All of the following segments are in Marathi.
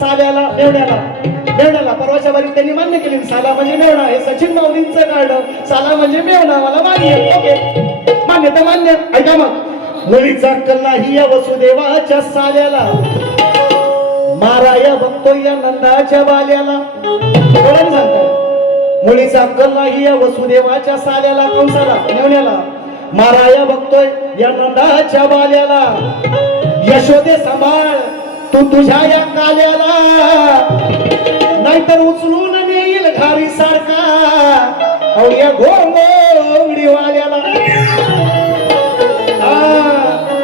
साल्याला मेवण्याला परवाच्या बारी त्यांनी मान्य केली. साला म्हणजे मेवणा, हे सचिन माऊलींचं काढलं. साला म्हणजे मेवणा, मला मान्य. ओके, मान्य तर मान्य. ऐका मग, मुलीचा अक्कल नाही या वसुदेवाच्या साल्याला, माराया बघतोय या नंदाच्या बाल्याला. कोणाला सांगताय? मुलीचा अक्कल नाही या वसुदेवाच्या साल्याला, कंसाला मेवण्याला, माराया बघतोय या नंदाच्या बाल्याला. यशोदे सांभाळ तू तुझ्या या काल्याला, नाहीतर उचलून नेईल घारी सारखा अवघ्या घोंगडीवाल्याला.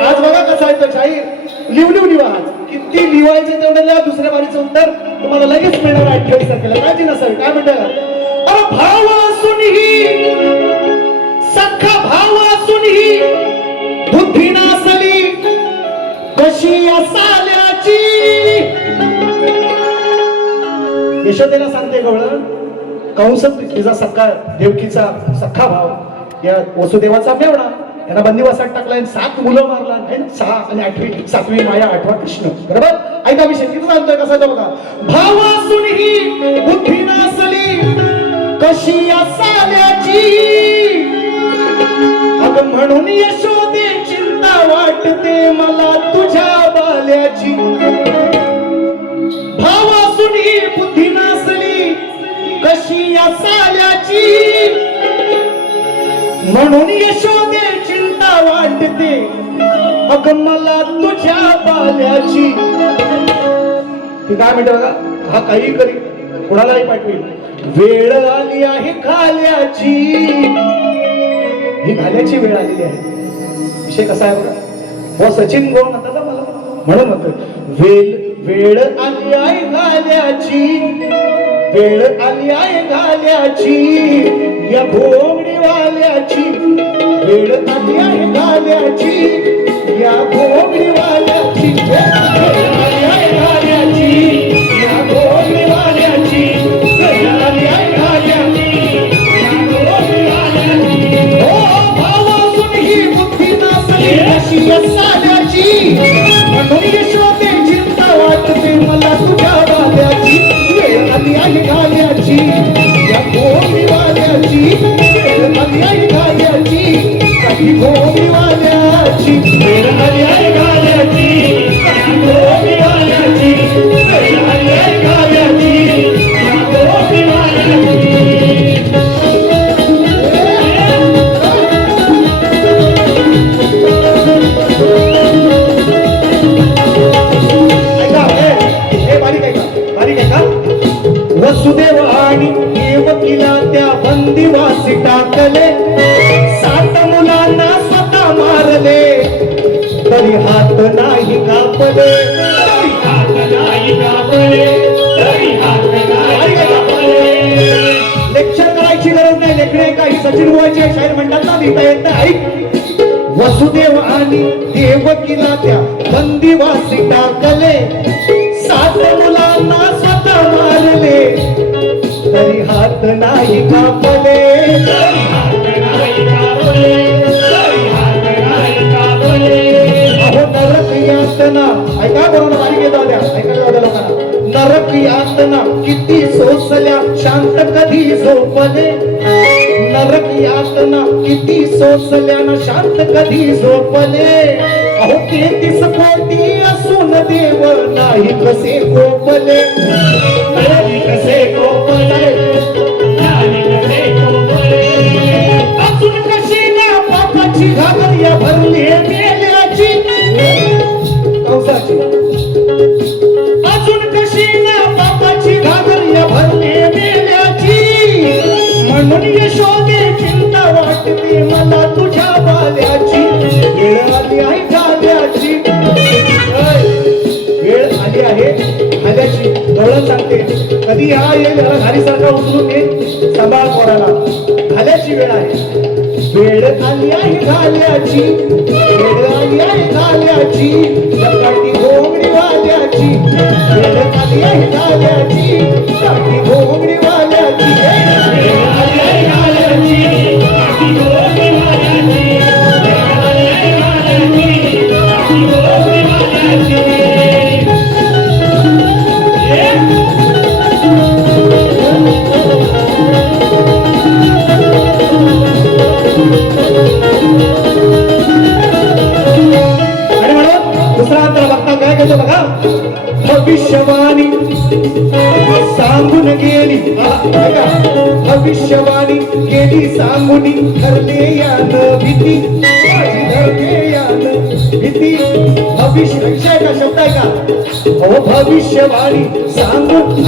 आज बघा कसा आहे तो शाहीर, लिहू लिवा. आज किती लिवायचे तेवढं लिहा. दुसऱ्या बारीचं उत्तर तुम्हाला लगेच मिळणार. 28 तारखेला काळजी नसावी. काय म्हणतात? अरे भाव असूनही, सख्खा भाव असूनही बुद्धी नसली कशी असाल्याची. यशोदेला सांगते गवळण, कंस तिचा सख्खा, देवकीचा सख्खा भाव या वसुदेवाचा मेवणा, यांना बंदिवासात टाकलाय. 7 मुलं मारला आहे ना, 6 आणि 8वी 7वी माया, 8वा कृष्ण. बरोबर? ऐका विषय किती सांगतोय कसा तो बघा. भाव असूनही बुद्धी नसली कशी असाल्याची, अग म्हणून यशोदे चिंता वाटते मला तुझ्या बाल्याची. भाव असूनही बुद्धी नसली कशी असाल्याची, म्हणून यशोदे चिंता वाटते अग मला तुझ्या बाल्याची. ती काय म्हणते बघा, हा काही करी कोणालाही पाठवेल. वेळ आली आहे घाल्याची, ही घाल्याची वेळ आलेली आहे. विषय कसा आहे बघा, हो सचिन गो म्हणतात मला, म्हणून म्हणतोय वेळ आली आहे घाल्याची, वेळ आली आहे घाल्याची या घोंगडीवाल्याची. वेळ आली आहे घाल्याची या घोंगडीवाल्याची. वेळ आली आहे घाल्याची या घोंगडीवाल्याची. वेळ आली आहे घाल्याची या घोंगडीवाल्याची. हो भाव असूनही बुद्धी नसली कशी असाल्याची, म्हणून यशोदे चिंता वाटते मला तुझ्या बाल्याची. वेळ आली आहे घाल्याची या घोंगडीवाल्याची. वेळ आली आहे घाल्याची काही घोंगडीवाल्याची. वेळ आली आहे घाल्याची काही घोंगडीवाल्याची. वेळ आली आहे घाल्याची या घोंगडीवाल्याची. वसुदेव आणि देवकीला त्या बंदिवासी टाकले. 7 मुलांना स्वतः मारले, तरी हात नाही कापले. तरी हात नाही कापले. तरी हात नाही कापले. लेक्चर करायची गरज नाही. लेखणे काही सचिन बुवाचे शाहीर म्हणतात ना, लिहिता येत नाही. ऐक, वसुदेव आणि देवकीला त्या बंदिवासी टाकले. 7 मुलांना स्वतः मारले, तरी हात नाही कापले. तरी हात नाही कापले. तरी हात नाही कापले. अहो नरक यातना, ऐका बरोबर, बारीक येतो द्या, ऐकायला द्या लोकांना. नरक यातना किती सोसल्या, शांत कधी झोपले. नरक यातना किती सोसल्या ना, शांत कधी झोपले. अहो 33 कोटी असून देव नाही कसे कोपले. नाही कसे कोपले. नाही कसे कोपले. अजून कशी ना पापाची घागरिया भरली मेल्याची. कंसाची. अजून कशी ना पापाची घागरिया भरली मेल्याची, म्हणून यशोदे चिंता वाटते मला तुझ्या बाल्याची. वेळ आली आहे घाल्याची. वेळ आली आहे घाल्याची. डोळं सांगते कधी हा येईल, याला घारीसारखा उचलून घे, सांभाळ पोराला. घाल्याची वेळ आहे. वेळ आली आहे घाल्याची. वेळ आली आहे घाल्याची काठी घोंगडीवाल्याची. वेळ आली आहे घाल्याची काठी घोंगडीवाल्याची. वेळ आली आहे घाल्याची काठी घोंगडीवाल्याची. वेळ आली आहे घाल्याची काठी घोंगडीवाल्याची. भविष्यवाणी सांगून गेली भविष्यवाणी गेली सांगून ठरले यान भीती माझी धरले यान भीती विषय का शब्द आहे का हो भविष्यवाणी सांगून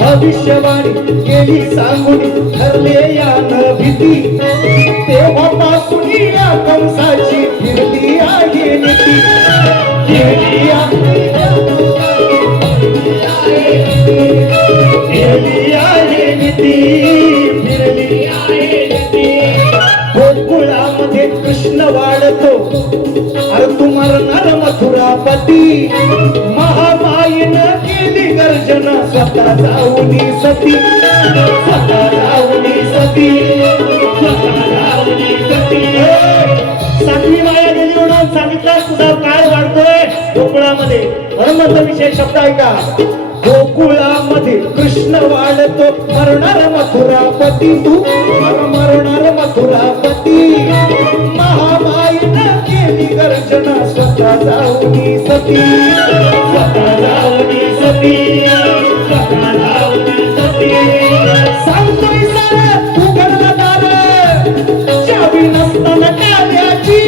भविष्यवाणी गेली सांगून ठरले यान भीती तेव्हापासून या कंसाची फिरली आहे नीती फिरली आहे नीती फिरली आहे नीती गोकुळामध्ये कृष्ण वाढतो अरे तू मरणार मथुरापती महामायेनं केली गर्जना स्वतः जाऊनी सती स्वतः जाऊनी सती स्वतः जाऊनी सती सातवी माया गेली म्हणून सांगितलं तुझा काळ वाढतोय गोकुळामध्ये म्हणून विषय शब्द आहे का गोकुळामध्ये कृष्ण वाढतो मरणार मथुरापती तू मरणार मथुरापती महामायेनं केली गर्जना स्वतः जाऊनी सती स्वतः जाऊनी सती स्वतः जाऊनी सती सांगतोय सारं तू घडला दार चावी नसताना काल्याची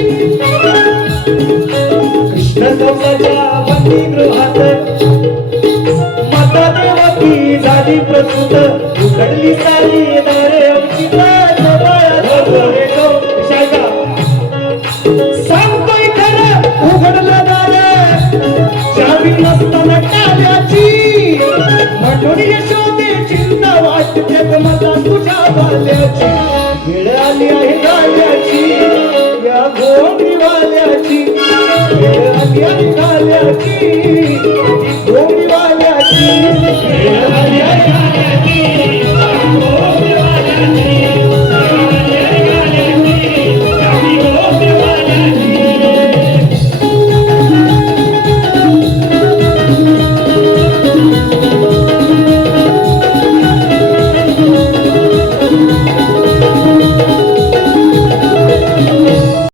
कृष्ण कंसाच्या बंदीगृहात माता देवकी झाली प्रसूत उघडली सारी दारे आमची सांगतोय खरं उघडलं दार चावी नसताना काल्याची म्हणून यशोदे चिंता वाटते मला तुझ्या बाल्याची वेळ आली आहे गाल्याची या घोडीवाल्याची वेळ आली आहे गाल्याची